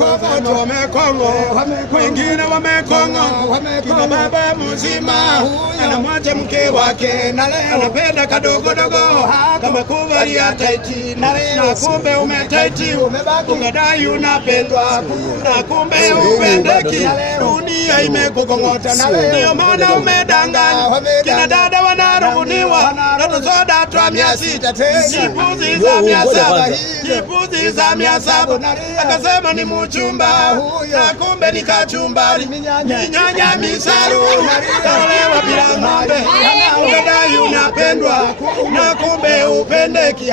wamekongo, wengine wamekongo, kina baba mzima anamwacha mke wake na leo anapenda kadogo dogo kama kuvalia taiti na kumbe umetaiti ukadai unapendwa na kumbe upendeki. Dunia imekukong'ota ndio maana umedanganya. Kina dada wanarubuniwa na tusoda twa 600 kipuzi za 700 kipuzi za 700 akasema ni mchumba na kumbe ni kachumbari nyanya misaru kalewa bila ng'ombe ukadai unapendwa na kumbe upendeki.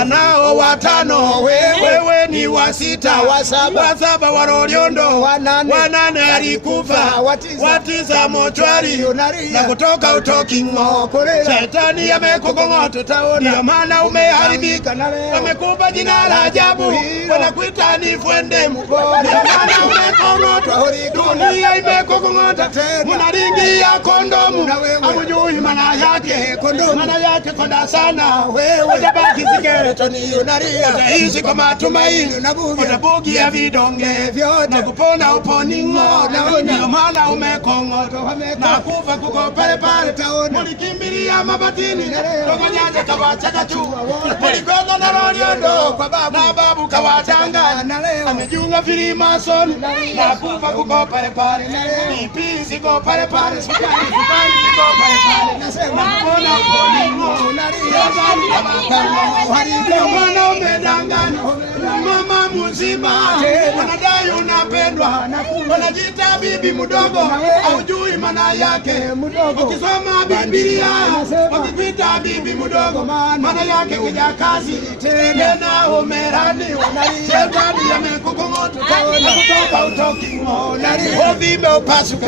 Anao 5 wewe ni wa 6 wa 7 wa Loliondo wa 8 alikufa wa 9 mochwari na kutoka utoki ng'o. Shetani amekukong'ota ndio maana umeharibika. Amekupa jina la ajabu wanakuita ni Fwende Mkoo. Ndio maana umekong'otwa. Dunia imekukong'ota. Unaringia kondomu hamjui maana yake. Maana yake konda sana. Utabaki skeletoni unalia. Utaishi kwa matumaini utabugia vidonge na kupona uponi ng'o. Ndio maana umekong'otwa na kufa kuko pale pale. Mulikimbilia mabatini Tongonyanja kawachaka tu. Mulikwenda na Loliondo kwa babu kawachanga. Amejiunga Freemason na kufa kuko pale pale. Ipi siko pale pale. Sukari siko pale pale. Nasema kupona uponi ng'o. Ndio maana umedanganya. Mama mzima wanadai unapendwa, wanajiita bibi mdogo, haujui maana yake. Ukisoma Biblia wakikuita bibi mdogo maana yake kijakazi tena umeraniwa. Shetani amekukong'ota na kutoka utoki ng'o. Uvimbe upasuke.